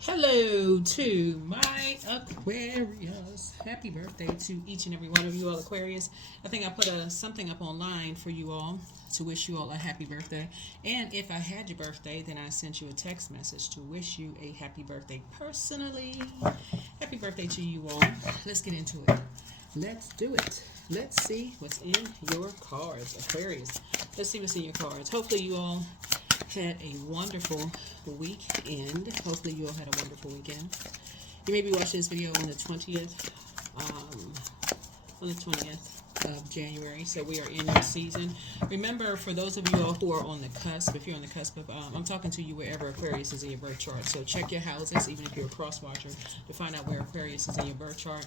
Hello to my Aquarius. Happy birthday to each and every one of you all Aquarius. I think I put something up online for you all to wish you all a happy birthday. And if I had your birthday, then I sent you a text message to wish you a happy birthday personally. Happy birthday to you all. Let's get into it. Let's do it. Let's see what's in your cards, Aquarius. Let's see what's in your cards. Hopefully you all had a wonderful weekend. Hopefully you all had a wonderful weekend. You may be watching this video on the 20th, of January. So we are in your season. Remember, for those of you all who are on the cusp, if you're on the cusp of, I'm talking to you wherever Aquarius is in your birth chart. So check your houses, even if you're a cross watcher, to find out where Aquarius is in your birth chart.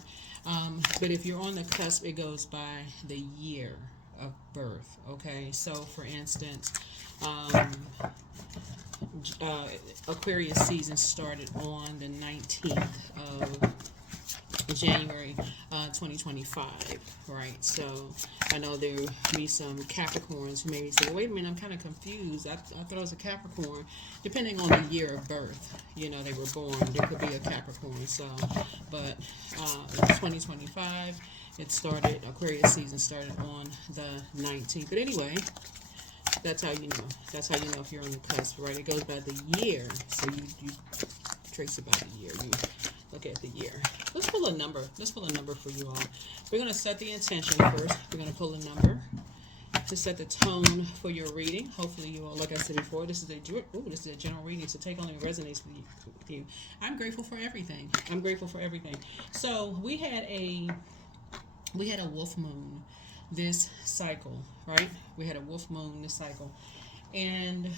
But if you're on the cusp, it goes by the year of birth. Okay, so for instance, Aquarius season started on the 19th of January 2025, right? So I know there will be some Capricorns who may say, wait a minute, I'm kind of confused. I thought it was a Capricorn. Depending on the year of birth, you know, they were born, there could be a Capricorn. So, but 2025, it started, Aquarius season started on the 19th. But anyway, that's how you know. That's how you know if you're on the cusp, right? It goes by the year. So you trace it by the year. You look at the year. Let's pull a number. Let's pull a number for you all. We're going to set the intention first. We're going to pull a number to set the tone for your reading. Hopefully you all, like I said before, this is a general reading, so take only what resonates with you. I'm grateful for everything. I'm grateful for everything. So we had a wolf moon this cycle, right? We had a wolf moon this cycle. And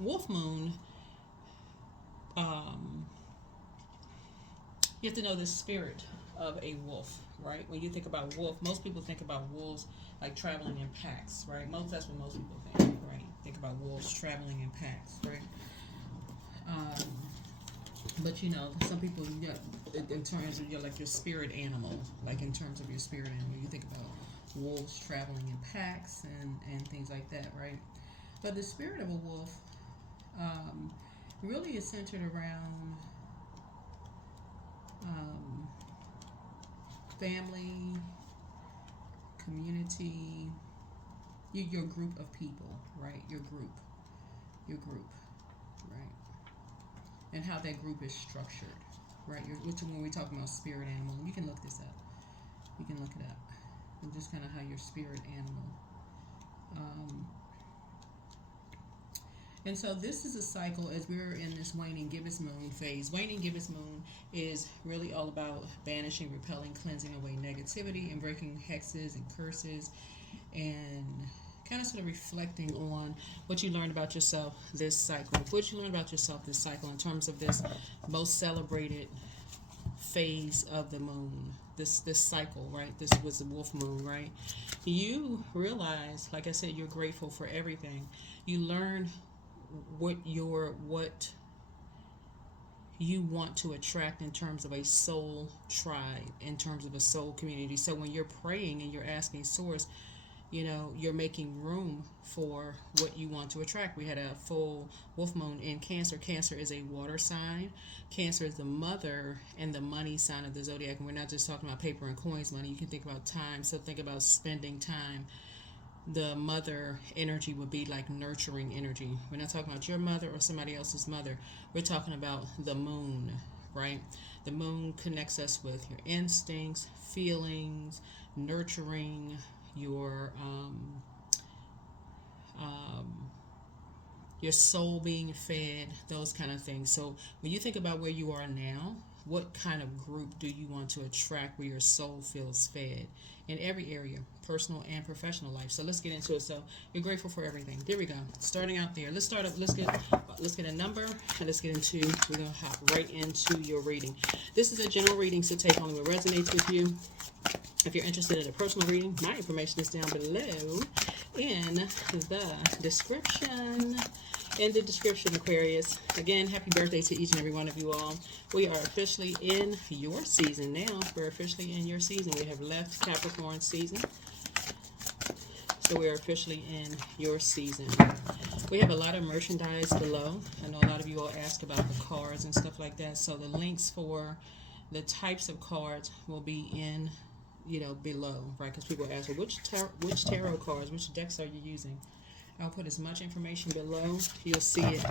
wolf moon, you have to know the spirit of a wolf, right? When you think about wolf, most people think about wolves like traveling in packs, right? That's what most people think, right? Think about wolves traveling in packs, right? But you know, some people, in terms of your spirit animal, like in terms of your spirit animal, you think about wolves traveling in packs and things like that, right? But the spirit of a wolf really is centered around family, community, your group of people, right? Your group, right? And how that group is structured, right? When we talk about spirit animal, you can look this up. You can look it up. And just kind of how your spirit animal. And so this is a cycle as we're in this waning gibbous moon phase. Waning gibbous moon is really all about banishing, repelling, cleansing away negativity and breaking hexes and curses and kind of sort of reflecting on what you learned about yourself this cycle. What you learned about yourself this cycle in terms of this most celebrated phase of the moon, this cycle, right? This was the wolf moon, right? You realize, like I said, you're grateful for everything. You learn what you want to attract in terms of a soul tribe, in terms of a soul community. So when you're praying and you're asking source, you know, you're making room for what you want to attract. We had a full wolf moon in Cancer. Cancer is a water sign. Cancer is the mother and the money sign of the zodiac. And we're not just talking about paper and coins money. You can think about time. So think about spending time. The mother energy would be like nurturing energy. We're not talking about your mother or somebody else's mother. We're talking about the moon, right? The moon connects us with your instincts, feelings, nurturing, your soul being fed, those kind of things. So when you think about where you are now, what kind of group do you want to attract where your soul feels fed in every area, personal and professional life? So let's get into it. So you're grateful for everything. There we go. Starting out there. Let's start up. Let's get a number and let's get into. We're gonna hop right into your reading. This is a general reading, so take only what resonates with you. If you're interested in a personal reading, my information is down below in the description. In the description, Aquarius. Again, happy birthday to each and every one of you all. We are officially in your season now. We're officially in your season. We have left Capricorn season. So we are officially in your season. We have a lot of merchandise below. I know a lot of you all ask about the cards and stuff like that. So the links for the types of cards will be in, below, right? Because people ask, well, which tarot cards, which decks are you using? I'll put as much information below. You'll see it.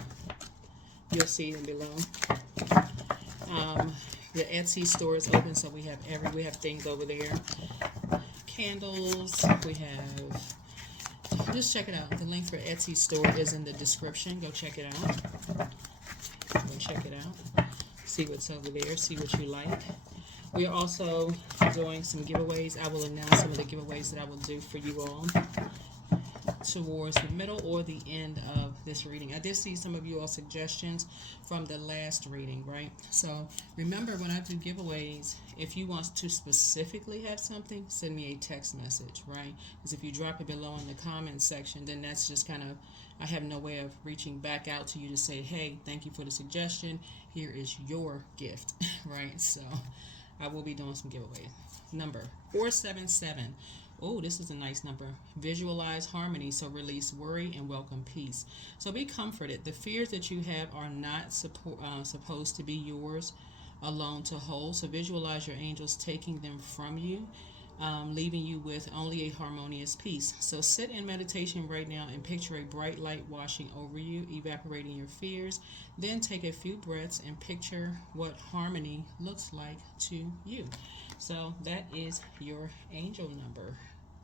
You'll see it below. The Etsy store is open, so we have things over there. Candles. We have. Just check it out. The link for Etsy store is in the description. Go check it out. Go check it out. See what's over there. See what you like. We are also doing some giveaways. I will announce some of the giveaways that I will do for you all towards the middle or the end of this reading. I did see some of you all suggestions from the last reading, right? So remember, when I do giveaways, if you want to specifically have something, send me a text message, right? Because if you drop it below in the comment section, then that's just kind of, I have no way of reaching back out to you to say, hey, thank you for the suggestion. Here is your gift, right? So I will be doing some giveaways. Number 477. Oh, this is a nice number. Visualize harmony, so release worry and welcome peace. So be comforted. The fears that you have are not supposed to be yours alone to hold. So visualize your angels taking them from you, leaving you with only a harmonious peace. So sit in meditation right now and picture a bright light washing over you, evaporating your fears. Then take a few breaths and picture what harmony looks like to you. So that is your angel number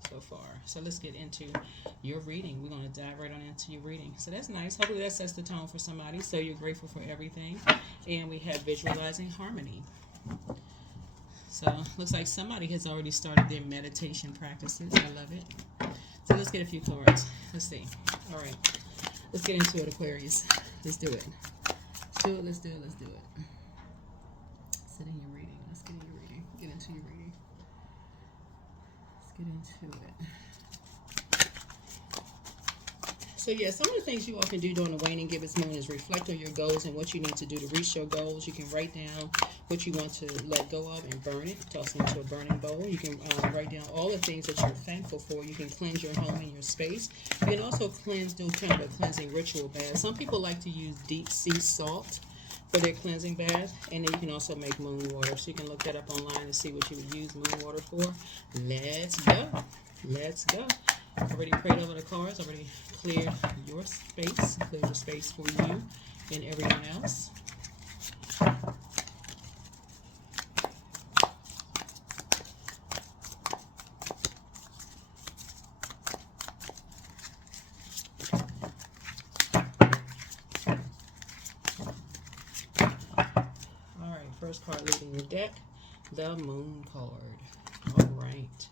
so far. So let's get into your reading. We're going to dive right on into your reading. So that's nice. Hopefully that sets the tone for somebody. So you're grateful for everything. And we have visualizing harmony. So looks like somebody has already started their meditation practices. I love it. So let's get a few cards. Let's see. All right. Let's get into it, Aquarius. Let's do it. Let's do it. Let's do it. Let's do it. Sit in your reading. Let's get in your reading. Get into your reading. Let's get into it. So yeah, some of the things you all can do during the waning gibbous moon is reflect on your goals and what you need to do to reach your goals. You can write down what you want to let go of and burn it, toss it into a burning bowl. You can write down all the things that you're thankful for. You can cleanse your home and your space. You can also do kind of a cleansing ritual bath. Some people like to use deep sea salt for their cleansing bath, and then you can also make moon water. So you can look that up online and see what you would use moon water for. Let's go. Let's go. Already prayed over the cards, already cleared your space, cleared the space for you and everyone else. Alright, first card leaving your deck, the Moon card. Alright.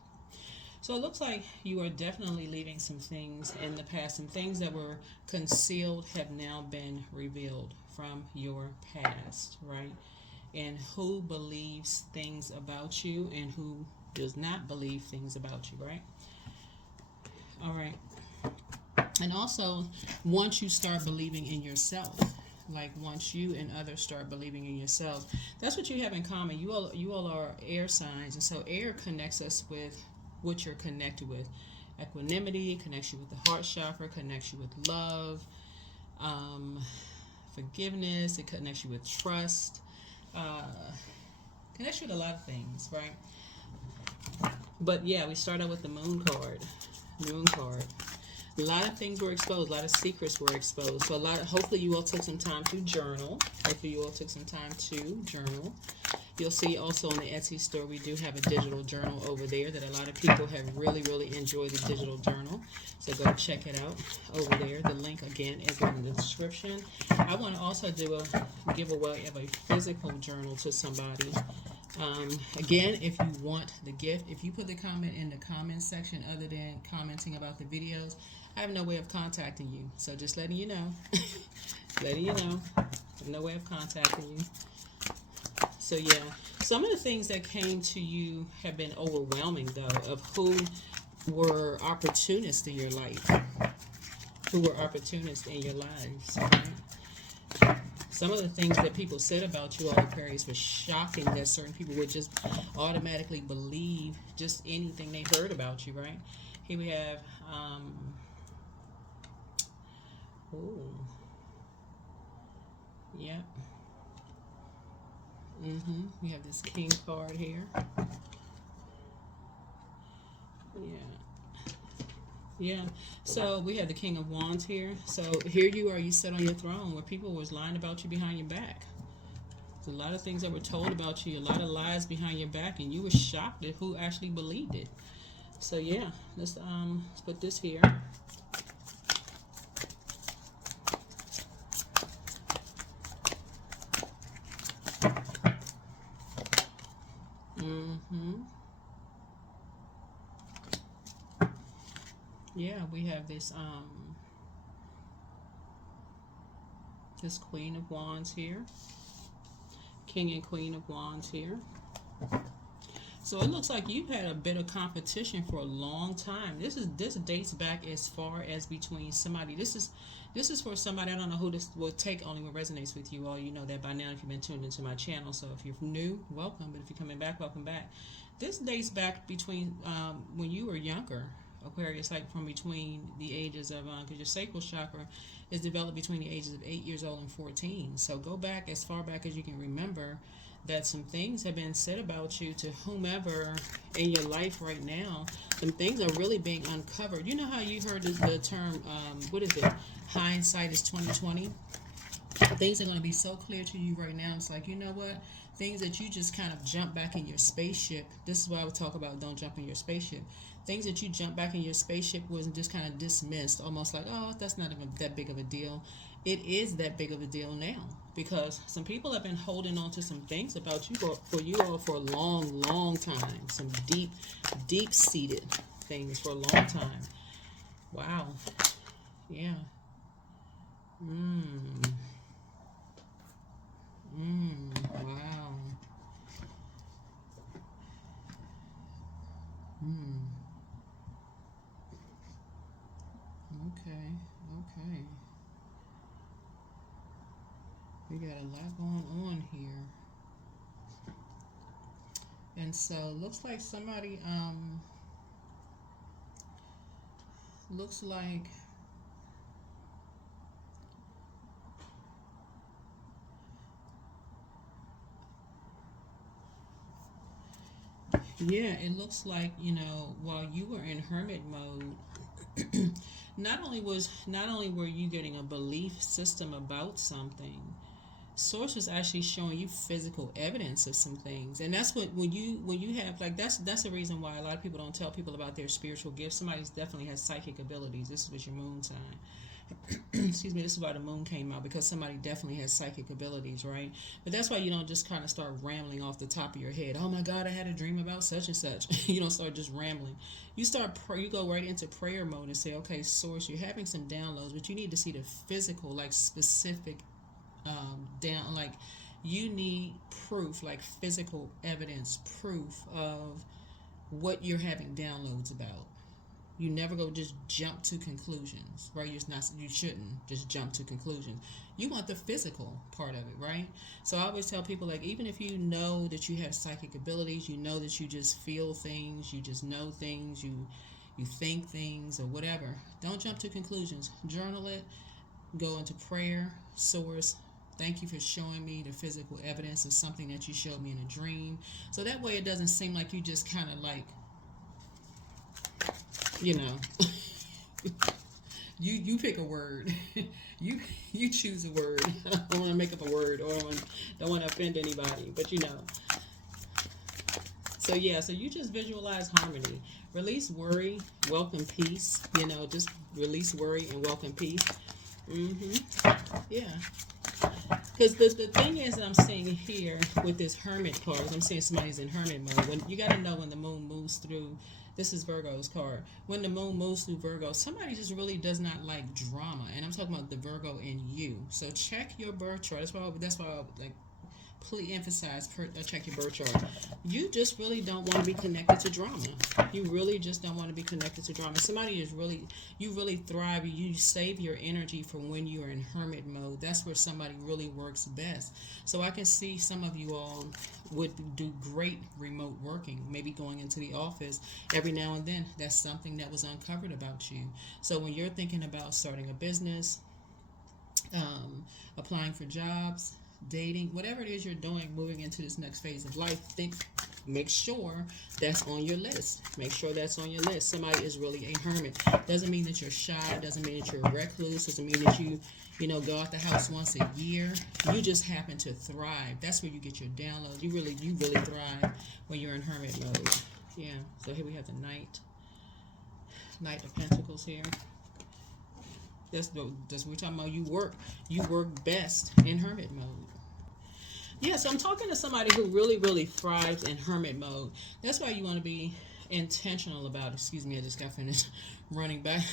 So it looks like you are definitely leaving some things in the past. Some things that were concealed have now been revealed from your past, right? And who believes things about you and who does not believe things about you, right? All right. And also, once you start believing in yourself, like once you and others start believing in yourselves, that's what you have in common. You all are air signs, and so air connects us with what you're connected with. Equanimity connects you with the heart chakra, connects you with love, forgiveness, it connects you with trust, connects you with a lot of things, right? But yeah, we start out with the moon card. Moon card. A lot of things were exposed, a lot of secrets were exposed. So hopefully you all took some time to journal. Hopefully you all took some time to journal. You'll see also on the Etsy store, we do have a digital journal over there that a lot of people have really, really enjoyed the digital journal. So go check it out over there. The link, again, is in the description. I want to also do a giveaway of a physical journal to somebody. Again, if you want the gift, if you put the comment in the comment section other than commenting about the videos, I have no way of contacting you. So just letting you know. Letting you know. I have no way of contacting you. So yeah, some of the things that came to you have been overwhelming, though, of who were opportunists in your life. Who were opportunists in your lives, right? Some of the things that people said about you, all Aquarius, was shocking, that certain people would just automatically believe just anything they heard about you, right? Here we have Oh, yeah. We have this king card here. Yeah. Yeah. So we have the King of Wands here. So here you are, you sit on your throne where people was lying about you behind your back. There's a lot of things that were told about you, a lot of lies behind your back, and you were shocked at who actually believed it. So yeah, let's put this here. Mm-hmm. Yeah, we have this Queen of Wands here, King and Queen of Wands here. So it looks like you've had a bit of competition for a long time. This dates back as far as between somebody. This is for somebody. I don't know who this will take. Only what resonates with you all. You know that by now if you've been tuned into my channel. So if you're new, welcome. But if you're coming back, welcome back. This dates back between when you were younger, Aquarius, like from between the ages of because your sacral chakra is developed between the ages of 8 years old and 14. So go back as far back as you can remember that some things have been said about you to whomever in your life right now. Some things are really being uncovered. You know how you heard the term, what is it? Hindsight is 2020. Things are going to be so clear to you right now. It's like, you know what? Things that you just kind of jump back in your spaceship. This is why I would talk about don't jump in your spaceship. Things that you jump back in your spaceship was just kind of dismissed, almost like, oh, that's not even that big of a deal. It is that big of a deal now because some people have been holding on to some things about you for you all for a long, long time. Some deep seated things for a long time. Wow. Yeah. Mmm. Wow. Hmm. Okay. Okay. We got a lot going on here. And so looks like somebody looks like yeah, it looks like, while you were in hermit mode, not only were you getting a belief system about something, source was actually showing you physical evidence of some things. And that's what when you have like that's the reason why a lot of people don't tell people about their spiritual gifts. Somebody definitely has psychic abilities. This was your moon sign. Excuse me, this is why the moon came out, because somebody definitely has psychic abilities, right? But that's why you don't just kind of start rambling off the top of your head. Oh my God, I had a dream about such and such. You don't start just rambling. You go right into prayer mode and say, okay, source, you're having some downloads, but you need to see the physical, like specific down, like you need proof, like physical evidence, proof of what you're having downloads about. You never go just jump to conclusions, right? You shouldn't just jump to conclusions. You want the physical part of it, right? So I always tell people, like, even if you know that you have psychic abilities, you know that you just feel things, you just know things, you think things or whatever, don't jump to conclusions. Journal it, go into prayer, source. Thank you for showing me the physical evidence of something that you showed me in a dream. So that way it doesn't seem like you just kind of like, you know, you pick a word. you choose a word. I don't want to make up a word, or I don't want to offend anybody, but So yeah, so you just visualize harmony. Release worry, welcome peace. Just release worry and welcome peace. Yeah. Because the thing is that I'm seeing here with this hermit card, I'm seeing somebody's in hermit mode. When you got to know when the moon moves through, this is Virgo's card. When the moon moves through Virgo, somebody just really does not like drama, and I'm talking about the Virgo in you. So check your birth chart. That's why I, like, please emphasize check your birth chart. You just really don't want to be connected to drama. You really just don't want to be connected to drama. Somebody is really, you really thrive. You save your energy for when you are in hermit mode. That's where somebody really works best. So I can see some of you all would do great remote working, maybe going into the office every now and then. That's something that was uncovered about you. So when you're thinking about starting a business, applying for jobs, dating, whatever it is you're doing, moving into this next phase of life, make sure that's on your list. Make sure that's on your list. Somebody is really a hermit. Doesn't mean that you're shy. Doesn't mean that you're recluse. Doesn't mean that you go out the house once a year. You just happen to thrive. That's where you get your downloads. You really thrive when you're in hermit mode. Yeah. So here we have the Knight of Pentacles here. That's what we're talking about. You work best in hermit mode. Yeah, so I'm talking to somebody who really thrives in hermit mode. That's why you want to be intentional about. Excuse me, I just got finished running back,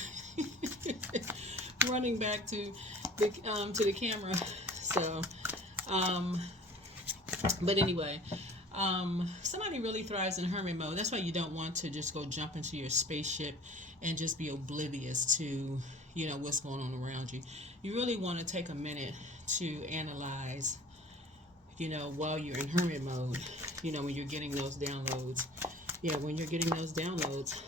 running back to the camera. So, but anyway, somebody really thrives in hermit mode. That's why you don't want to just go jump into your spaceship and just be oblivious to what's going on around you. You really want to take a minute to analyze. While you're in hermit mode, when you're getting those downloads. Yeah, when you're getting those downloads.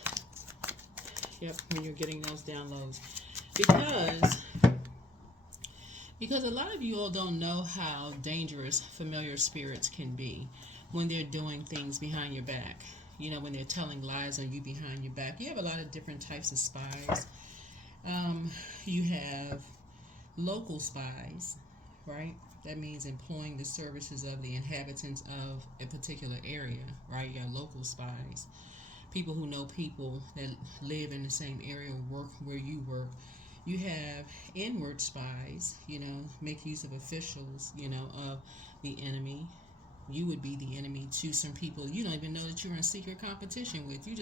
Yep, when you're getting those downloads. Because a lot of you all don't know how dangerous familiar spirits can be when they're doing things behind your back. When they're telling lies on you behind your back. You have a lot of different types of spies. You have local spies, right? That means employing the services of the inhabitants of a particular area, right? You got local spies, people who know people that live in the same area, work where you work. You have inward spies, make use of officials, of the enemy. You would be the enemy to some people you don't even know that you're in secret competition with. You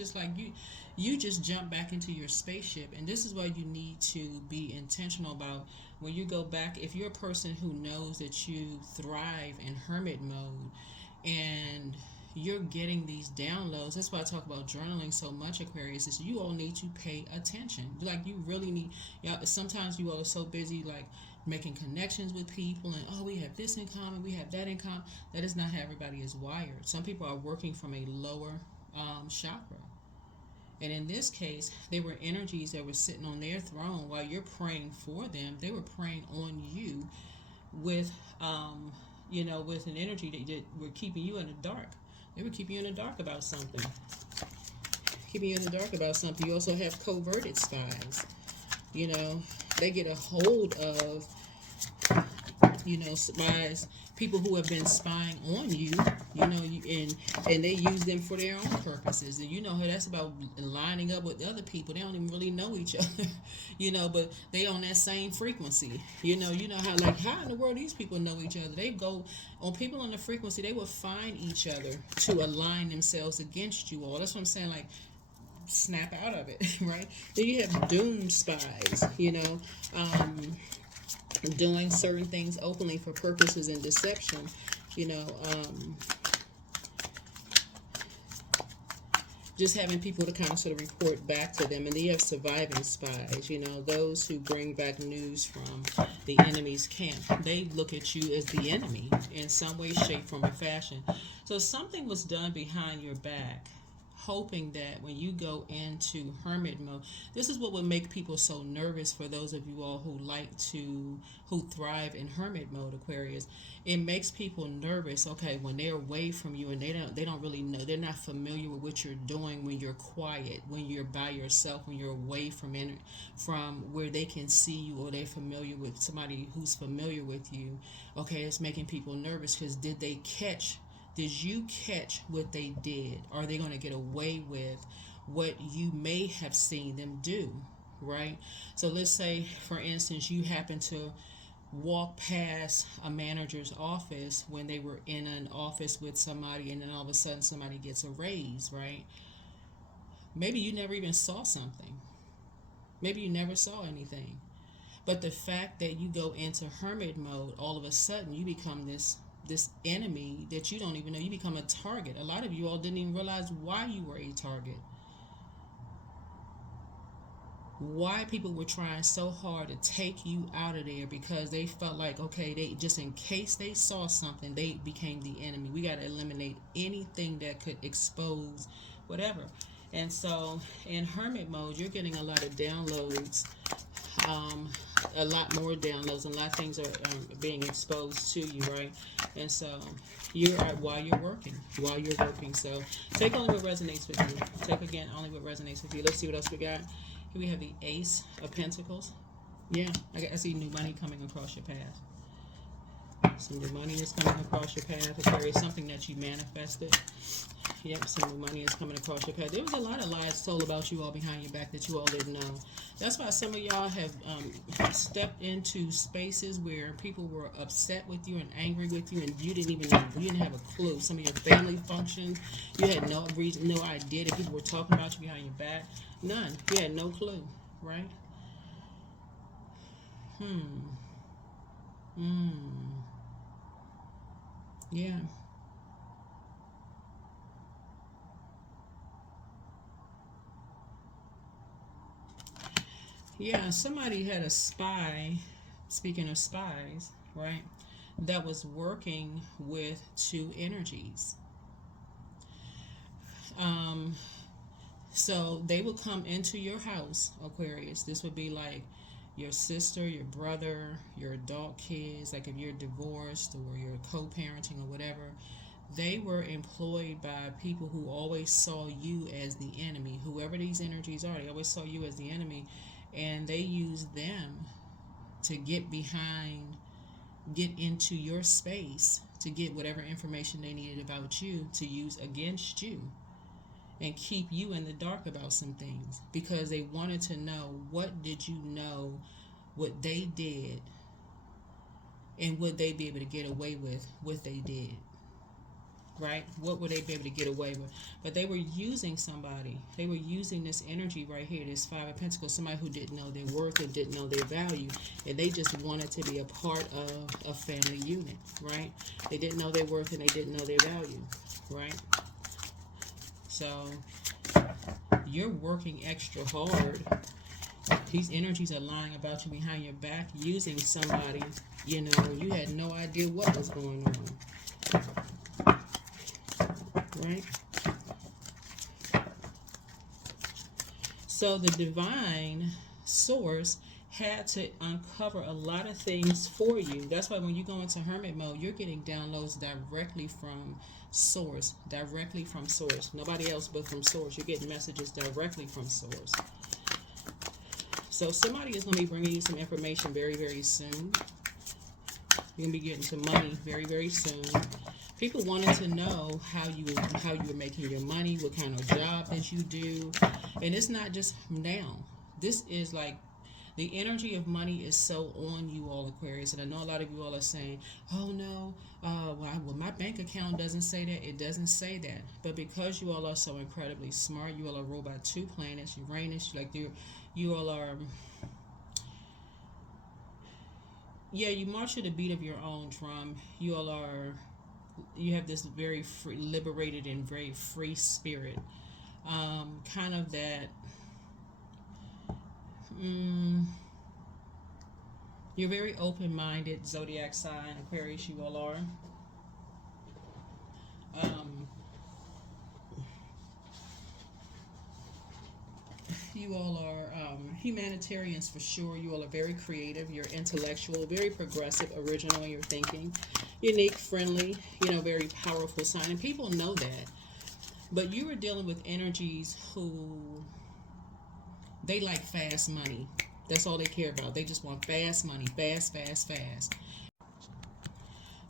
just jump back into your spaceship, and this is why you need to be intentional about when you go back. If you're a person who knows that you thrive in hermit mode and you're getting these downloads, that's why I talk about journaling so much, Aquarius, is you all need to pay attention. Like, you really need, sometimes you all are so busy, like, making connections with people and we have this in common, we have that in common. That is not how everybody is wired. Some people are working from a lower chakra, and in this case they were energies that were sitting on their throne while you're praying for them. They were praying on you with with an energy that were keeping you in the dark. They were keeping you in the dark about something. You also have coverted spies. They get a hold of, spies, people who have been spying on you, and they use them for their own purposes. And that's about lining up with other people. They don't even really know each other, but they on that same frequency. How in the world these people know each other? They go on people on the frequency. They will find each other to align themselves against you all. That's what I'm saying. Like, snap out of it, right? Then you have doom spies, doing certain things openly for purposes and deception, just having people to kind of sort of report back to them. And then you have surviving spies, those who bring back news from the enemy's camp. They look at you as the enemy in some way, shape, form, or fashion. So something was done behind your back, hoping that when you go into hermit mode, this is what would make people so nervous. For those of you all who thrive in hermit mode, Aquarius, it makes people nervous. Okay, when they're away from you and they don't really know, they're not familiar with what you're doing when you're quiet, when you're by yourself, when you're away from where they can see you, or they're familiar with somebody who's familiar with you. Okay, it's making people nervous because did you catch what they did? Are they going to get away with what you may have seen them do, right? So let's say, for instance, you happen to walk past a manager's office when they were in an office with somebody, and then all of a sudden somebody gets a raise, right? Maybe you never even saw something. Maybe you never saw anything. But the fact that you go into hermit mode, all of a sudden you become this enemy that you don't even know. You become a target. A lot of you all didn't even realize why you were a target. Why people were trying so hard to take you out of there, because they felt like, okay, they just in case they saw something, they became the enemy. We got to eliminate anything that could expose whatever. And so in hermit mode, you're getting a lot of downloads, um, a lot more downloads, and a lot of things are being exposed to you, right? And so you are while you're working. So take only what resonates with you. Take again only what resonates with you. Let's see what else we got. Here we have the Ace of Pentacles. Yeah, I see new money coming across your path. Some new money is coming across your path. Aquarius, something that you manifested. Yep, some new money is coming across your path. There was a lot of lies told about you all behind your back that you all didn't know. That's why some of y'all have stepped into spaces where people were upset with you and angry with you, and you didn't even know. You didn't have a clue. Some of your family functions, you had no reason, no idea that people were talking about you behind your back. None. You had no clue, right? Yeah. Yeah, somebody had a spy, speaking of spies, right, that was working with two energies. Um, so they would come into your house, Aquarius. This would be like your sister, your brother, your adult kids, like if you're divorced or you're co-parenting or whatever. They were employed by people who always saw you as the enemy. Whoever these energies are, they always saw you as the enemy, and they used them to get into your space to get whatever information they needed about you to use against you and keep you in the dark about some things, because they wanted to know, what did you know, what they did, and would they be able to get away with what they did, right? What would they be able to get away with? But they were using somebody. They were using this energy right here, this Five of Pentacles, somebody who didn't know their worth and didn't know their value, and they just wanted to be a part of a family unit, right? They didn't know their worth and they didn't know their value, right? So you're working extra hard. These energies are lying about you behind your back, using somebody, you had no idea what was going on, right? So the divine source had to uncover a lot of things for you. That's why when you go into hermit mode, you're getting downloads directly from source, nobody else but from source. You're getting messages directly from source. So somebody is going to be bringing you some information very, very soon. You're going to be getting some money very, very soon. People wanted to know how you were making your money, what kind of job that you do. And it's not just now. This is like, the energy of money is so on you all, Aquarius. And I know a lot of you all are saying, oh no, well, my bank account doesn't say that. It doesn't say that. But because you all are so incredibly smart, you all are ruled by two planets, Uranus, like you all are, yeah, you march to the beat of your own drum. You all are, you have this very free, liberated and very free spirit. Kind of that, you're very open-minded, Zodiac sign, Aquarius, you all are. You all are humanitarians for sure. You all are very creative. You're intellectual, very progressive, original in your thinking, unique, friendly, very powerful sign. And people know that. But you are dealing with energies who, they like fast money. That's all they care about. They just want fast money, fast, fast, fast.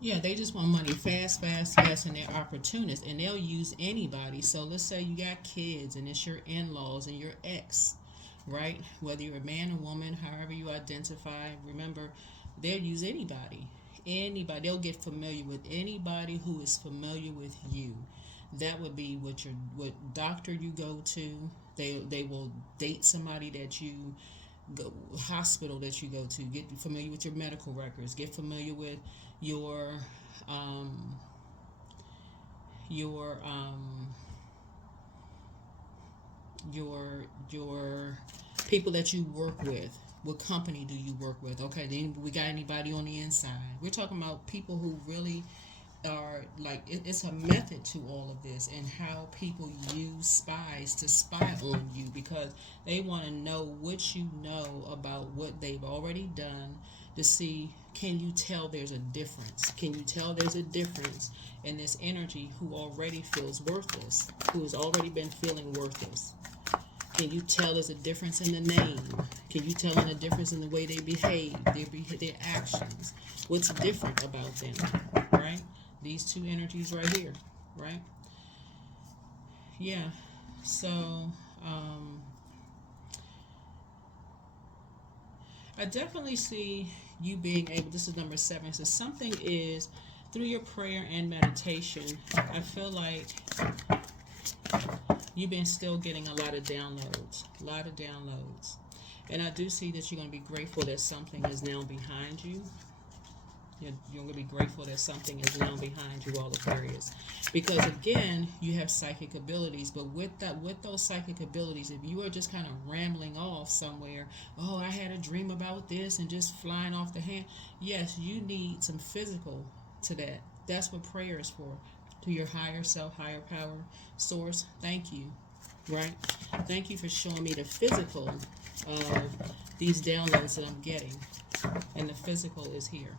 Yeah, they just want money fast, fast, fast, and they're opportunists, and they'll use anybody. So let's say you got kids, and it's your in-laws and your ex, right? Whether you're a man or woman, however you identify, remember, they'll use anybody. Anybody. They'll get familiar with anybody who is familiar with you. That would be what doctor you go to. They will date somebody that you go, hospital that you go to. Get familiar with your medical records. Get familiar with your um, your um, your people that you work with. What company do you work with? Okay, then we got anybody on the inside. We're talking about people who really are like it's a method to all of this, and how people use spies to spy on you, because they want to know what you know about what they've already done, to see, can you tell there's a difference? Can you tell there's a difference in this energy who already feels worthless, who has already been feeling worthless? Can you tell there's a difference in the name? Can you tell a difference in the way they behave, their actions? What's different about them, right? These two energies right here, right? Yeah. So, I definitely see you being able, this is number 7, so something is, through your prayer and meditation, I feel like you've been still getting a lot of downloads, and I do see that you're going to be grateful that something is now behind you. You're going to be grateful that something is now behind you, all Aquarius, because again, you have psychic abilities. But with those psychic abilities, if you are just kind of rambling off somewhere, oh, I had a dream about this, and just flying off the hand, yes, you need some physical to that. That's what prayer is for. To your higher self, higher power, source. Thank you, right? Thank you for showing me the physical of these downloads that I'm getting, and the physical is here.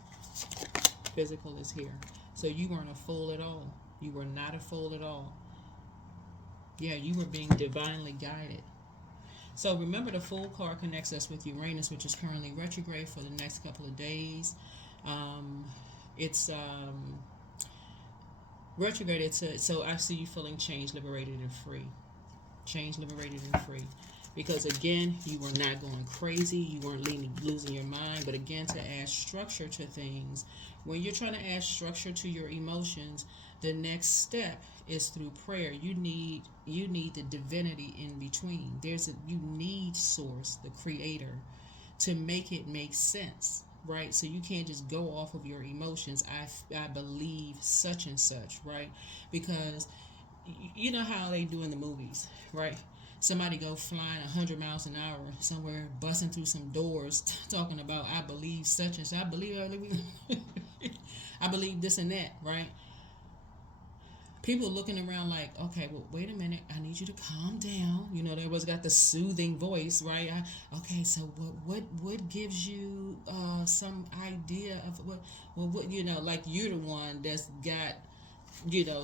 Physical is here. So you weren't a fool at all. You were not a fool at all. Yeah, you were being divinely guided. So remember, the Fool card connects us with Uranus, which is currently retrograde for the next couple of days. It's retrograde. So I see you feeling changed, liberated, and free. Changed, liberated, and free. Because again, you were not going crazy, you weren't losing your mind. But again, to add structure to things, when you're trying to add structure to your emotions, the next step is through prayer. You need the divinity in between. You need source, the creator, to make it make sense, right? So you can't just go off of your emotions. I believe such and such, right? Because you know how they do in the movies, right? Somebody go flying 100 miles an hour somewhere, busting through some doors, talking about, I believe such and such. I believe I believe this and that, right? People looking around like, okay, well, wait a minute, I need you to calm down. You know, they always got the soothing voice, right? Okay, so what gives you some idea of what like you're the one that's got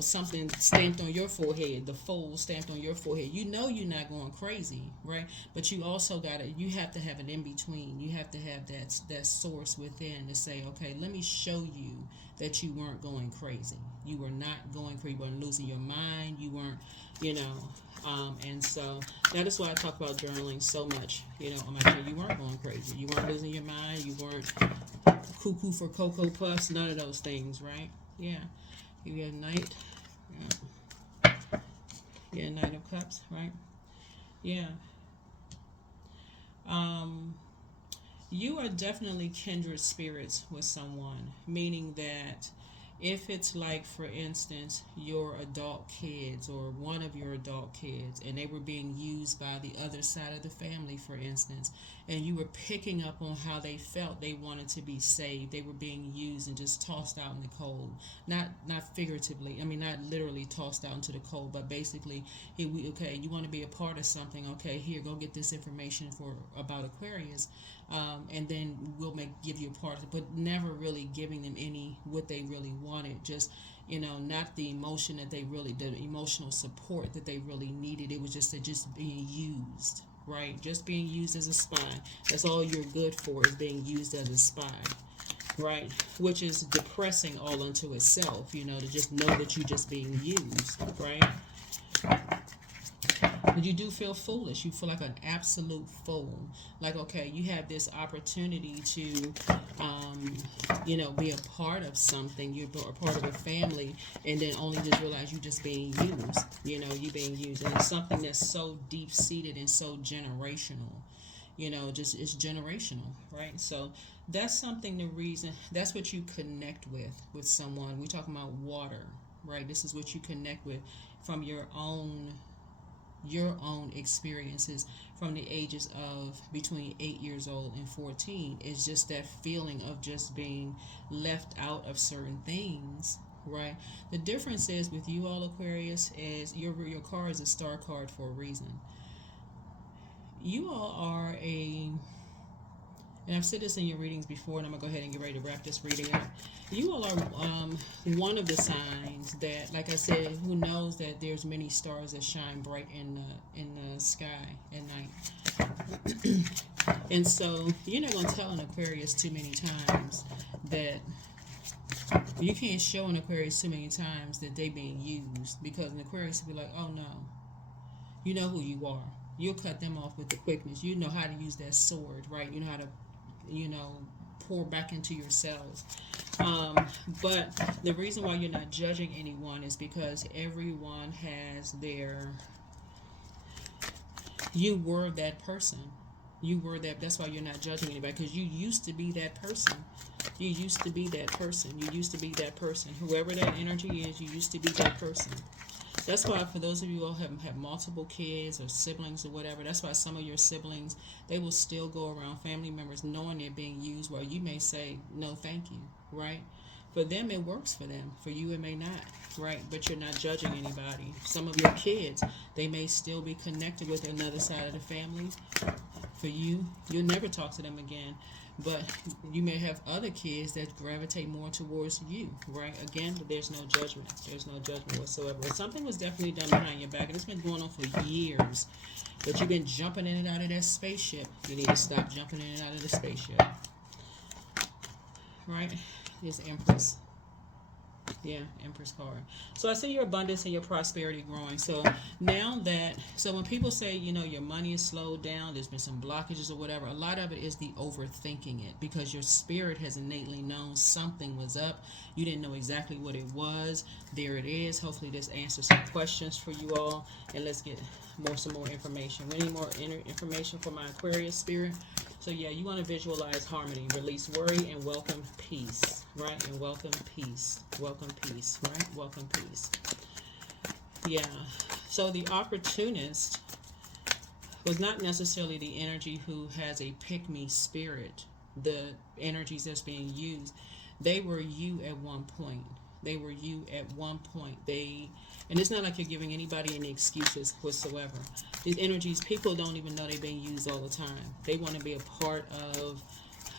something stamped on your forehead, the fold stamped on your forehead. You know you're not going crazy, right? But you also you have to have an in between. You have to have that source within to say, okay, let me show you that you weren't going crazy. You were not going crazy. You weren't losing your mind. You weren't, and so that is why I talk about journaling so much. I'm like, you weren't going crazy. You weren't losing your mind. You weren't cuckoo for Cocoa Puffs. None of those things, right? Yeah. You have Knight. Yeah, Knight of Cups, right? Yeah. You are definitely kindred spirits with someone, meaning that if it's like, for instance, your adult kids or one of your adult kids, and they were being used by the other side of the family, for instance, and you were picking up on how they felt, they wanted to be saved, they were being used and just tossed out in the cold. Not figuratively, not literally tossed out into the cold, but basically, okay, you want to be a part of something, okay, here, go get this information about Aquarius, and then we'll give you a part of it, but never really giving them what they really wanted. Just not the emotion that the emotional support that they really needed. It was just being used, right? Just being used as a spy. That's all you're good for, is being used as a spy, right? Which is depressing all unto itself. To just know that you're just being used, right? But you do feel foolish. You feel like an absolute fool. Like, okay, you have this opportunity to, be a part of something. You're a part of a family, and then only just realize you're just being used. You're being used. And it's something that's so deep-seated and so generational. It's generational, right? So that's something, that's what you connect with someone. We're talking about water, right? This is what you connect with from your own experiences from the ages of between 8 years old and 14. It's just that feeling of just being left out of certain things, right? The difference is with you all Aquarius is your card is a star card for a reason. You all are a, and I've said this in your readings before, and I'm gonna go ahead and get ready to wrap this reading up. You all are one of the signs that, like I said, who knows that there's many stars that shine bright in the sky at night. And so you're not gonna tell an Aquarius too many times that you can't show an Aquarius too many times that they being used, because an Aquarius will be like, oh no, you know who you are. You'll cut them off with the quickness. You know how to use that sword, right? You know how to, pour back into yourselves. But the reason why you're not judging anyone is because everyone has their, you were that person. You were that. That's why you're not judging anybody, because you used to be that person. You used to be that person. You used to be that person. Whoever that energy is, you used to be that person. That's why for those of you who have multiple kids or siblings or whatever, that's why some of your siblings, they will still go around family members knowing they're being used, while you may say, no, thank you, right? For them, it works for them. For you, it may not, right? But you're not judging anybody. Some of your kids, they may still be connected with another side of the family. For you, you'll never talk to them again. But you may have other kids that gravitate more towards you, right? Again, there's no judgment. There's no judgment whatsoever. Something was definitely done behind your back, and it's been going on for years. But you've been jumping in and out of that spaceship. You need to stop jumping in and out of the spaceship. Right? Here's Empress. Yeah, Empress card. So I see your abundance and your prosperity growing. So now that, so when people say, your money is slowed down, there's been some blockages or whatever, a lot of it is the overthinking it, because your spirit has innately known something was up. You didn't know exactly what it was. There it is. Hopefully this answers some questions for you all. And let's get some more information. We need more information for my Aquarius spirit. So yeah, you want to visualize harmony, release worry, and welcome peace, right? And welcome peace, right? Welcome peace. Yeah. So the opportunist was not necessarily the energy who has a pick-me spirit. The energies that's being used, they were you at one point. They were you at one point. And it's not like you're giving anybody any excuses whatsoever. These energies, people don't even know they're being used all the time. They want to be a part of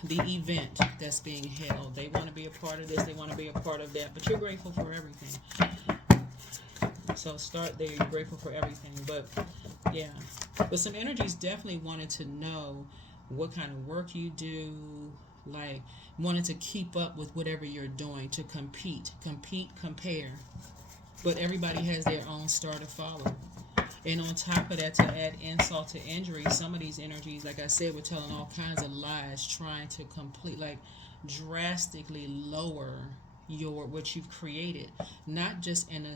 the event that's being held. They want to be a part of this. They want to be a part of that. But you're grateful for everything. So start there. You're grateful for everything. But yeah. But some energies definitely wanted to know what kind of work you do, like wanted to keep up with whatever you're doing, to compete, compare. But everybody has their own star to follow. And on top of that, to add insult to injury, some of these energies, like I said, were telling all kinds of lies, trying to drastically lower what you've created, not just in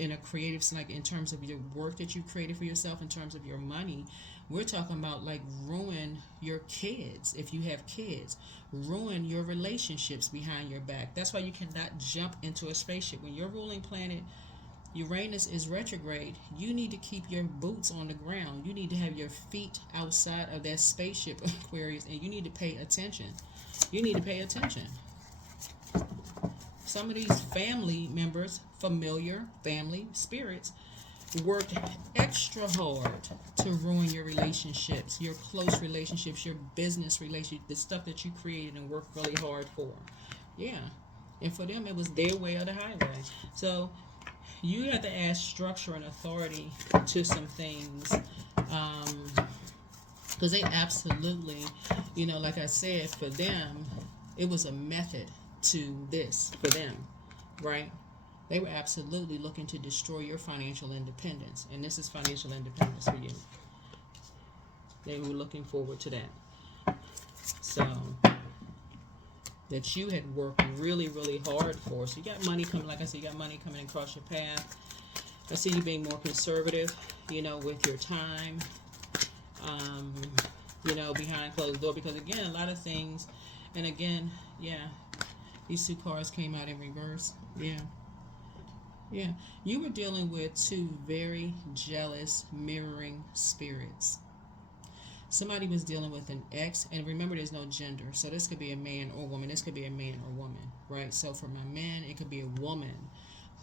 a creative, like in terms of your work that you've created for yourself, in terms of your money. We're talking about like ruin your kids, if you have kids, ruin your relationships behind your back. That's why you cannot jump into a spaceship. When your ruling planet Uranus is retrograde, you need to keep your boots on the ground. You need to have your feet outside of that spaceship, Aquarius, and you need to pay attention. You need to pay attention. Some of these family members, familiar family spirits, worked extra hard to ruin your relationships, your close relationships, your business relationships, the stuff that you created and worked really hard for. Yeah. And for them, it was their way or the highway. So you have to add structure and authority to some things, because they absolutely, like I said, for them, it was a method to this for them, right? They were absolutely looking to destroy your financial independence, and this is financial independence for you. They were looking forward to that. So that you had worked really, really hard for. So you got money coming, like I said, you got money coming across your path. I see you being more conservative, with your time, behind closed door, because again, a lot of things, and again, yeah, these two cards came out in reverse. Yeah. You were dealing with two very jealous, mirroring spirits. Somebody was dealing with an ex, and remember, there's no gender. So this could be a man or woman. This could be a man or woman, right? So for my man, it could be a woman,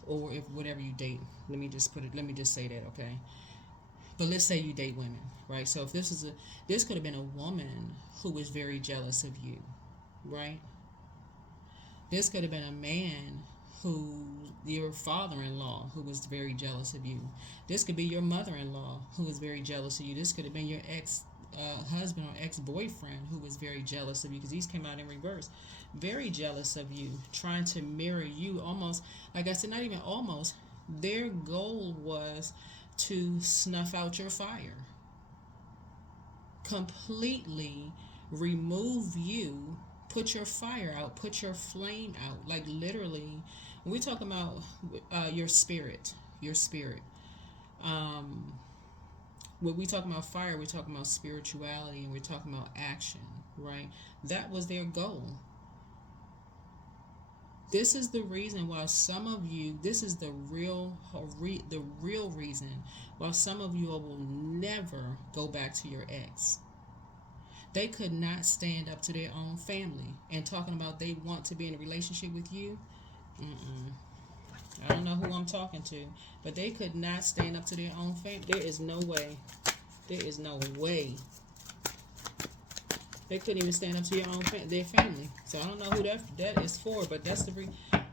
or if whatever you date. Let me just put it. Let me just say that, okay? But let's say you date women, right? So if this could have been a woman who was very jealous of you, right? This could have been a man who, your father-in-law, who was very jealous of you. This could be your mother-in-law who was very jealous of you. This could have been your ex husband or ex-boyfriend who was very jealous of you, because these came out in reverse. Very jealous of you, trying to mirror you, almost, like I said, not even almost. Their goal was to snuff out your fire, completely remove you, put your fire out, put your flame out. Like literally, when we talk about your spirit, when we talk about fire, we're talking about spirituality, and we're talking about action, right? That was their goal. This is the reason why some of you, this is the real reason why some of you will never go back to your ex. They could not stand up to their own family, and talking about they want to be in a relationship with you. I don't know who I'm talking to, but they could not stand up to their own family. There is no way. There is no way. They couldn't even stand up to their family. So I don't know who that is for, but that's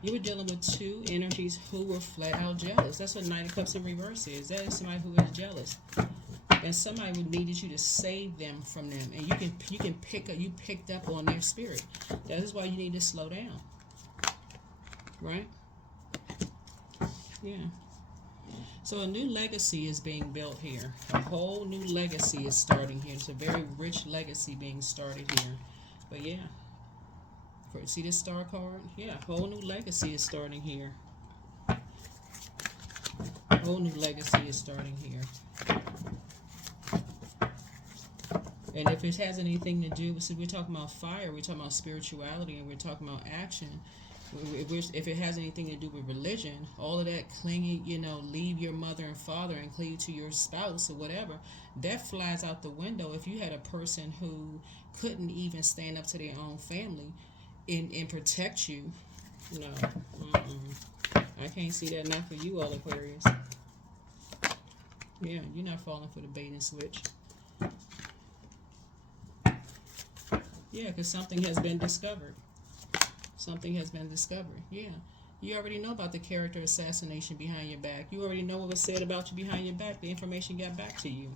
you were dealing with two energies who were flat out jealous. That's what Knight of Cups in reverse is. That is somebody who is jealous, and somebody who needed you to save them from them. And you picked up on their spirit. That is why you need to slow down, right? Yeah. So a new legacy is being built here. A whole new legacy is starting here. It's a very rich legacy being started here. But yeah. See this star card? Yeah, a whole new legacy is starting here. A whole new legacy is starting here. And if it has anything to do with, so we're talking about fire, we're talking about spirituality, and we're talking about action. If it has anything to do with religion, all of that clinging, leave your mother and father and cleave to your spouse or whatever, that flies out the window. If you had a person who couldn't even stand up to their own family and protect you, no, I can't see that. Not for you, all Aquarius. Yeah, you're not falling for the bait and switch. Yeah, because something has been discovered. Something has been discovered. Yeah. You already know about the character assassination behind your back. You already know what was said about you behind your back. The information got back to you.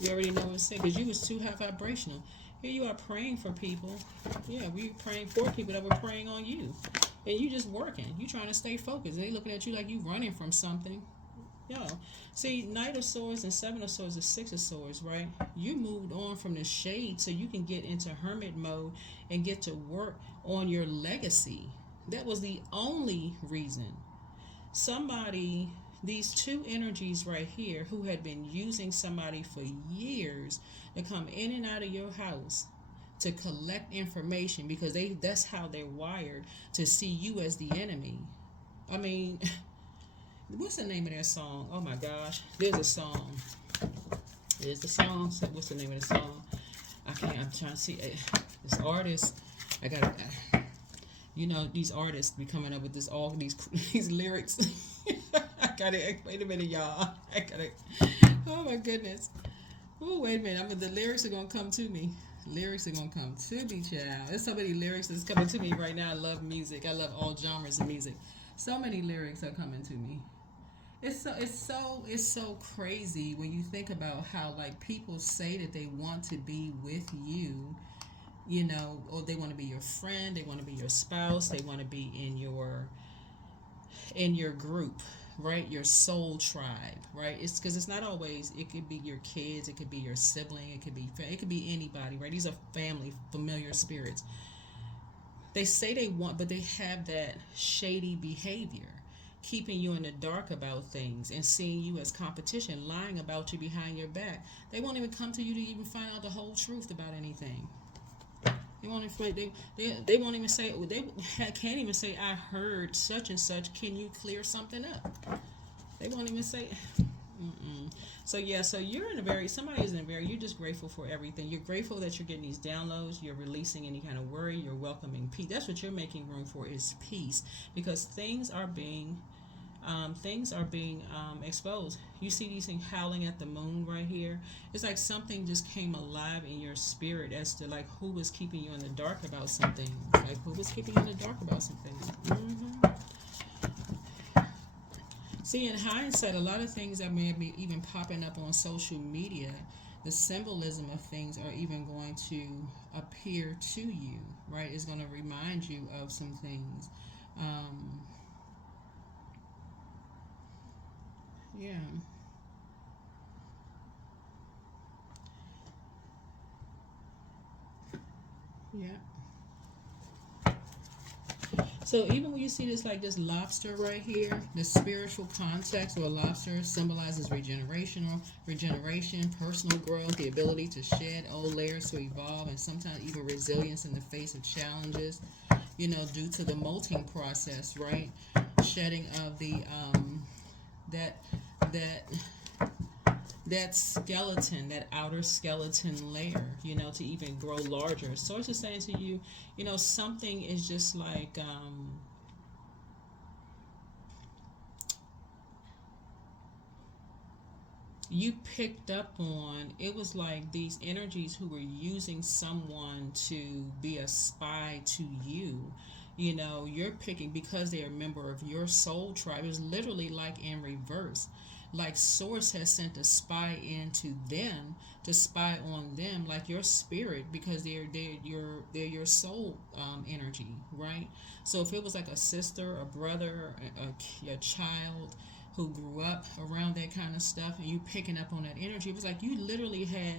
You already know what was said because you was too high vibrational. Here you are praying for people. Yeah, we praying for people that were praying on you. And you just working. You trying to stay focused. They looking at you like you running from something. Yo, see, Knight of Swords and Seven of Swords is Six of Swords, right? You moved on from the shade so you can get into hermit mode and get to work on your legacy. That was the only reason. These two energies right here who had been using somebody for years to come in and out of your house to collect information because that's how they're wired, to see you as the enemy. I mean... What's the name of that song? Oh my gosh. There's a song. What's the name of the song? I'm trying to see. This artist. These artists be coming up with these lyrics. Wait a minute, y'all. Oh my goodness. Oh, wait a minute. The lyrics are going to come to me. Lyrics are going to come to me, child. There's so many lyrics that's coming to me right now. I love music. I love all genres of music. So many lyrics are coming to me. It's so crazy when you think about how people say that they want to be with you, or they want to be your friend, they want to be your spouse, they want to be in your group, right? Your soul tribe, right? It's because it's not always. It could be your kids, it could be your sibling, it could be anybody, right? These are family, familiar spirits. They say they want, but they have that shady behavior, keeping you in the dark about things and seeing you as competition, lying about you behind your back. They won't even come to you to even find out the whole truth about anything. They won't even they won't even say, they can't even say, I heard such and such, can you clear something up? They won't even say, Mm-mm. So yeah, so you're in a very somebody is in a very you're just grateful for everything. You're grateful that you're getting these downloads. You're releasing any kind of worry. You're welcoming peace. That's what you're making room for is peace because things are being exposed. You see these things howling at the moon right here. It's like something just came alive in your spirit as to like who was keeping you in the dark about something. Like who was keeping you in the dark about something. See, in hindsight, a lot of things that may be even popping up on social media, the symbolism of things are even going to appear to you, right? It's going to remind you of some things. Um, yeah, yeah. So even when you see this like this lobster right here, the spiritual context of a lobster symbolizes regeneration, personal growth, the ability to shed old layers to evolve, and sometimes even resilience in the face of challenges. Due to the molting process, right? Shedding of the that that that skeleton, that outer skeleton layer, to even grow larger. So it's just saying to you, something is just like you picked up on. It was like these energies who were using someone to be a spy to you. You're picking because they're a member of your soul tribe. It's literally like in reverse. Like Source has sent a spy into them to spy on them, like your spirit, because they're your soul energy, right? So if it was like a sister, a brother, a child, who grew up around that kind of stuff and you picking up on that energy, it was like you literally had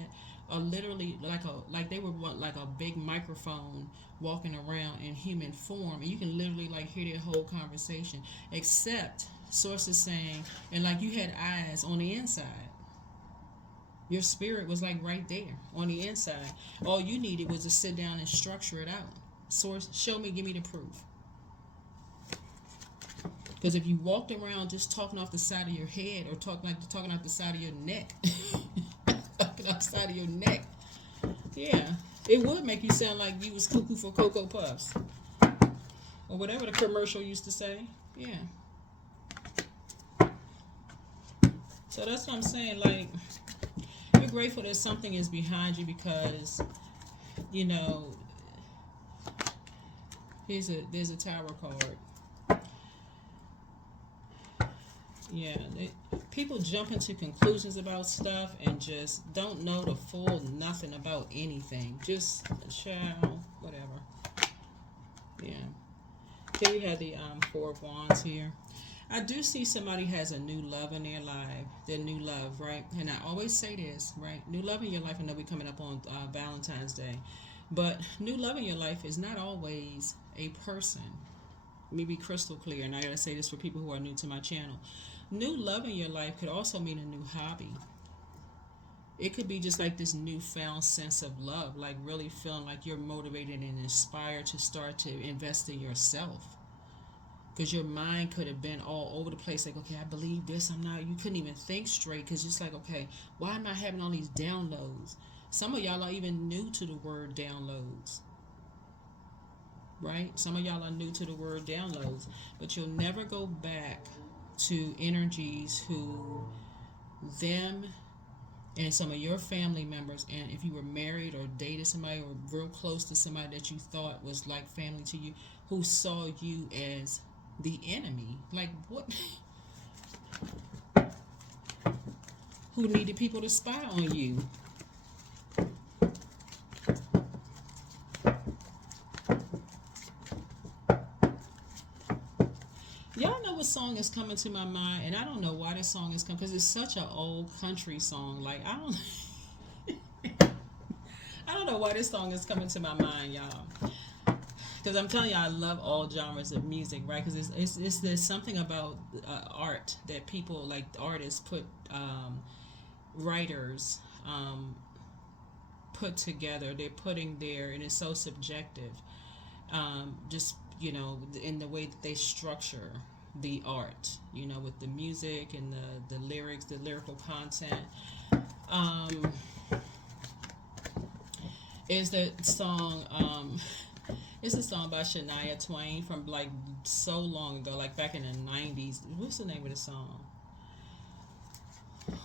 a literally like they were like a big microphone walking around in human form, and you can literally like hear their whole conversation, except Sources saying, and like you had eyes on the inside. Your spirit was like right there on the inside. All you needed was to sit down and structure it out. Source, show me, give me the proof. Because if you walked around just talking off the side of your head or talking off the side of your neck, talking off the side of your neck, yeah, it would make you sound like you was cuckoo for Cocoa Puffs or whatever the commercial used to say. Yeah. So that's what I'm saying. Like, you're grateful that something is behind you because, you know, there's a tower card. Yeah, people jump into conclusions about stuff and just don't know the full nothing about anything. Just child, whatever. Yeah. Here we have the Four of Wands here. I do see somebody has a new love in their life, their new love, right? And I always say this, right? New love in your life. I know we're coming up on Valentine's Day, but new love in your life is not always a person. Let me be crystal clear, and I gotta say this for people who are new to my channel. New love in your life could also mean a new hobby. It could be just like this newfound sense of love, like really feeling like you're motivated and inspired to start to invest in yourself. Because your mind could have been all over the place, like, okay, I believe this, I'm not. You couldn't even think straight because it's like, okay, why am I having all these downloads? Some of y'all are even new to the word downloads, right? Some of y'all are new to the word downloads, but you'll never go back to energies who them and some of your family members, and if you were married or dated somebody or real close to somebody that you thought was like family to you, who saw you as the enemy, like what? Who needed people to spy on you? Y'all know what song is coming to my mind, and I don't know why this song is coming because it's such an old country song. Like I don't know why this song is coming to my mind, y'all. Because I'm telling you, I love all genres of music, right? Because there's something about art that people like artists put writers put together. They're putting there, and it's so subjective. Just in the way that they structure. the art, you know, with the music and the lyrics, the lyrical content. Um, is the song it's a song by Shania Twain from like so long ago, like back in the 90s. What's the name of the song?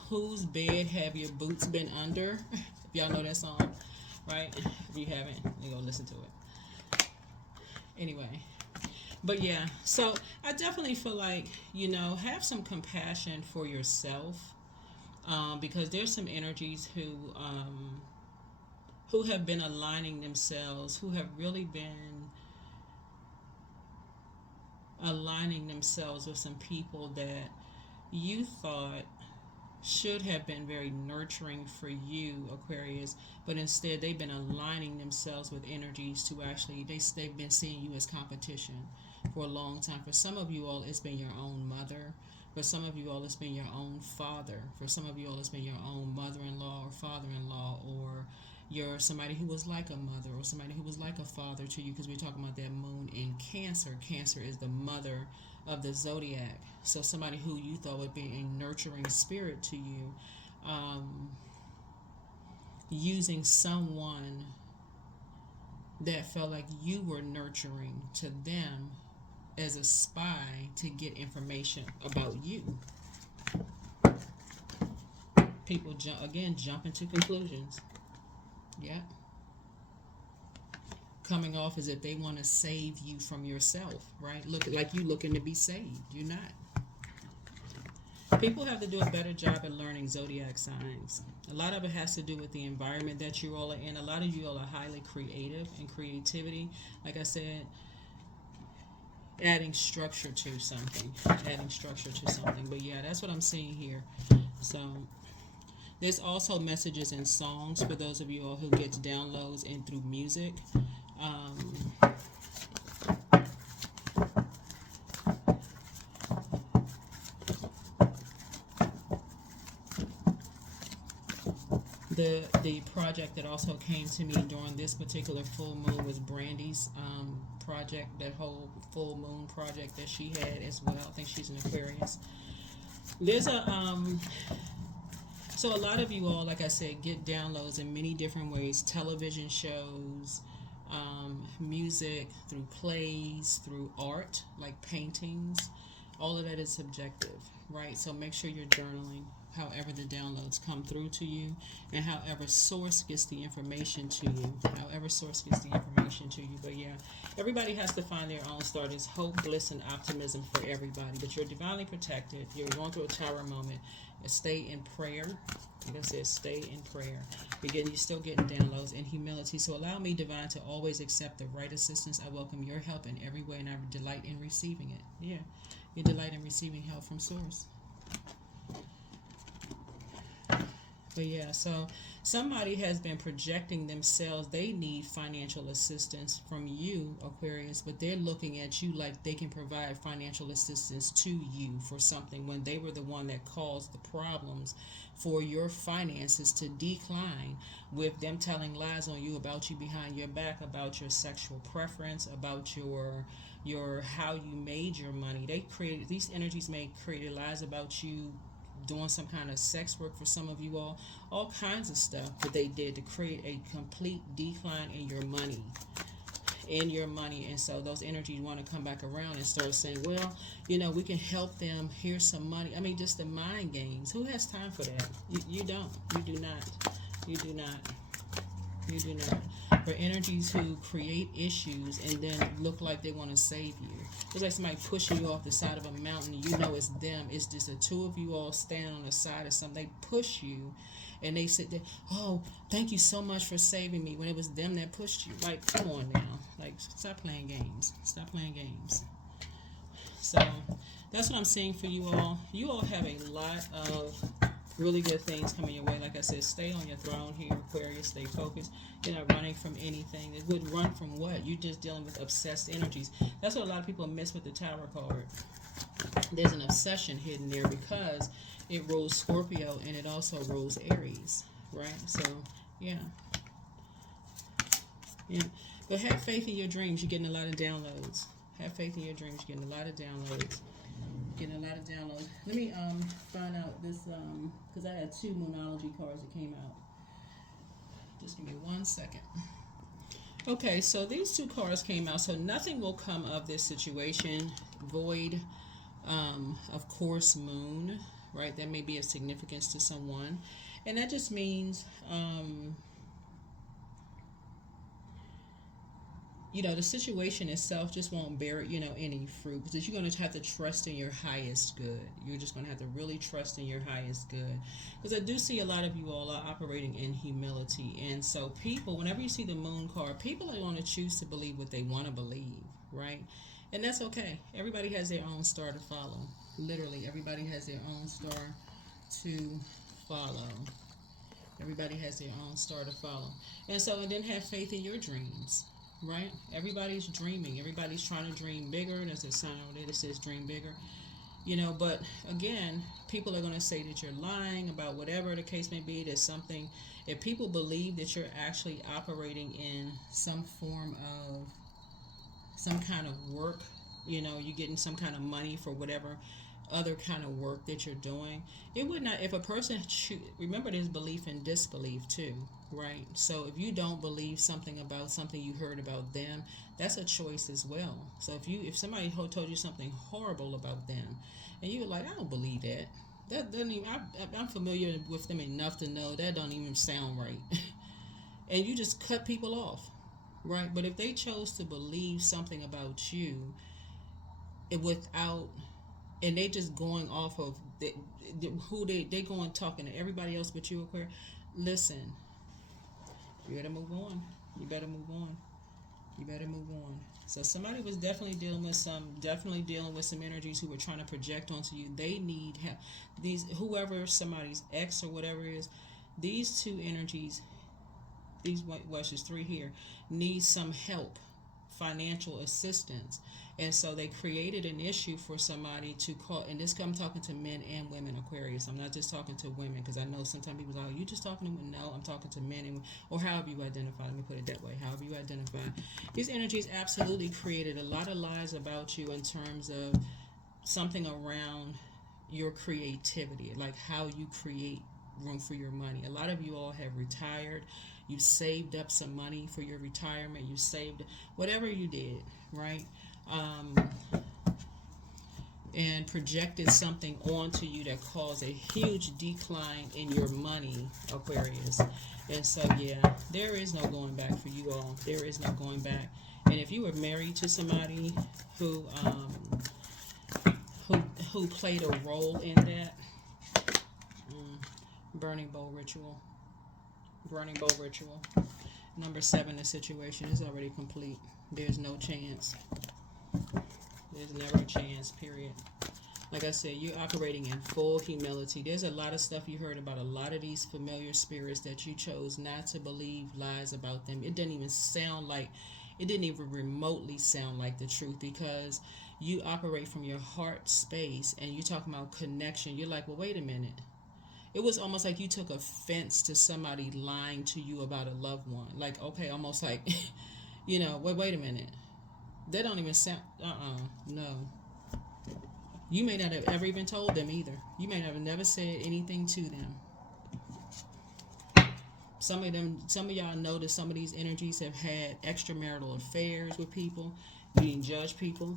Whose bed have your boots been under? If y'all know that song, right? If you haven't, you go listen to it. Anyway, but yeah, so I definitely feel like, you know, have some compassion for yourself, because there's some energies who have been aligning themselves, who have really been aligning themselves with some people that you thought should have been very nurturing for you, Aquarius, but instead they've been aligning themselves with energies to actually, they've been seeing you as competition for a long time. For some of you all, it's been your own mother. For some of you all, it's been your own father. For some of you all, it's been your own mother-in-law or father-in-law, or you're somebody who was like a mother or somebody who was like a father to you, because we're talking about that moon in Cancer. Cancer is the mother of the zodiac. So somebody who you thought would be a nurturing spirit to you, using someone that felt like you were nurturing to them as a spy to get information about you. People jump into conclusions. Yeah. Coming off as if they want to save you from yourself, right? Look like you looking to be saved. You're not. People have to do a better job at learning zodiac signs. A lot of it has to do with the environment that you all are in. A lot of you all are highly creative, and creativity, like I said, adding structure to something. But yeah, that's what I'm seeing here. So there's also messages and songs for those of you all who get downloads in through music. The project that also came to me during this particular full moon was Brandy's project, that whole full moon project that she had as well. I think she's an Aquarius. There's so a lot of you all, like I said, get downloads in many different ways: television shows, music, through plays, through art, like paintings. All of that is subjective, right? So make sure you're journaling however the downloads come through to you, and however source gets the information to you. But yeah, everybody has to find their own star. There's hope, bliss, and optimism for everybody. But you're divinely protected. You're going through a tower moment. Stay in prayer. Like I said, stay in prayer. You're still getting downloads and humility. So allow me, divine, to always accept the right assistance. I welcome your help in every way, and I delight in receiving it. Yeah, you delight in receiving help from source. But yeah, so somebody has been projecting themselves. They need financial assistance from you, Aquarius, but they're looking at you like they can provide financial assistance to you for something when they were the one that caused the problems for your finances to decline, with them telling lies on you, about you behind your back, about your sexual preference, about your how you made your money. These energies may create lies about you doing some kind of sex work for some of you all kinds of stuff that they did to create a complete decline in your money. And so those energies want to come back around and start saying, well, we can help them. Here's some money. I mean, just the mind games. Who has time for that? You don't. You do not. For energies who create issues and then look like they want to save you. It's like somebody pushing you off the side of a mountain. It's them. It's just the two of you all standing on the side of something. They push you and they sit there, oh, thank you so much for saving me, when it was them that pushed you. Like, come on now. Like, stop playing games. So that's what I'm seeing for you all. You all have a lot of really good things coming your way. Like I said, stay on your throne here, Aquarius. Stay focused. You're not running from anything. It would run from what? You're just dealing with obsessed energies. That's what a lot of people miss with the Tower card. There's an obsession hidden there because it rules Scorpio and it also rules Aries, right? So, yeah. But have faith in your dreams. You're getting a lot of downloads. Have faith in your dreams. You're getting a lot of downloads. Getting a lot of downloads. Let me find out this because I had two Moonology cards that came out. Just give me 1 second. Okay, so these two cards came out. So nothing will come of this situation. Void, of course, Moon, right? That may be of significance to someone. And that just means, the situation itself just won't bear, any fruit, because you're going to have to trust in your highest good. You're just going to have to really trust in your highest good. Because I do see a lot of you all are operating in humility. And so people, whenever you see the moon card, people are going to choose to believe what they want to believe, right? And that's okay. Everybody has their own star to follow. Literally, everybody has their own star to follow. Everybody has their own star to follow. And so, and then have faith in your dreams. Right? Everybody's dreaming. Everybody's trying to dream bigger. There's a sign over there that says dream bigger. But again, people are going to say that you're lying about whatever the case may be. There's something. If people believe that you're actually operating in some form of some kind of work, you're getting some kind of money for whatever other kind of work that you're doing, it would not, if a person remember, there's belief and disbelief too, right? So if you don't believe something about something you heard about them, that's a choice as well. So if somebody told you something horrible about them and you were like, I don't believe that doesn't even, I'm familiar with them enough to know that don't even sound right. And you just cut people off, right? But if they chose to believe something about you and they just going off of who they going talking to everybody else but you, Aquarius, listen, you better move on. You better move on. You better move on. So somebody was definitely dealing with some energies who were trying to project onto you. They need help. Whoever somebody's ex or whatever it is, these two energies, these there's three here, need some help, financial assistance. And so they created an issue for somebody to call, and this I'm talking to men and women, Aquarius. I'm not just talking to women, because I know sometimes people are like, you just talking to women? No, I'm talking to men and women, or however you identify. Let me put it that way. However you identify. These energies absolutely created a lot of lies about you in terms of something around your creativity, like how you create room for your money. A lot of you all have retired. You saved up some money for your retirement. You saved whatever you did, right? And projected something onto you that caused a huge decline in your money, Aquarius. And so, yeah, there is no going back for you all. There is no going back. And if you were married to somebody who played a role in that, burning bowl ritual. Burning bowl ritual. Number 7, the situation is already complete. There's no chance. There's never a chance, period. Like I said, you're operating in full humility. There's a lot of stuff you heard about a lot of these familiar spirits that you chose not to believe lies about them. It didn't even remotely sound like the truth, because you operate from your heart space and you talking about connection. You're like, well, wait a minute. It was almost like you took offense to somebody lying to you about a loved one. Like, okay, almost like, wait a minute. That don't even sound, no. You may not have ever even told them either. You may have never said anything to them. Some of y'all know that some of these energies have had extramarital affairs with people. You didn't judge people.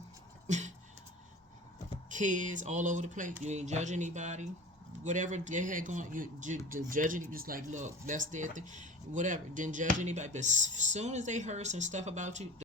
Kids all over the place. You didn't judge anybody. Whatever they had going, you judge it. Just like, look, that's their thing. Whatever. Didn't judge anybody. But as soon as they heard some stuff about you,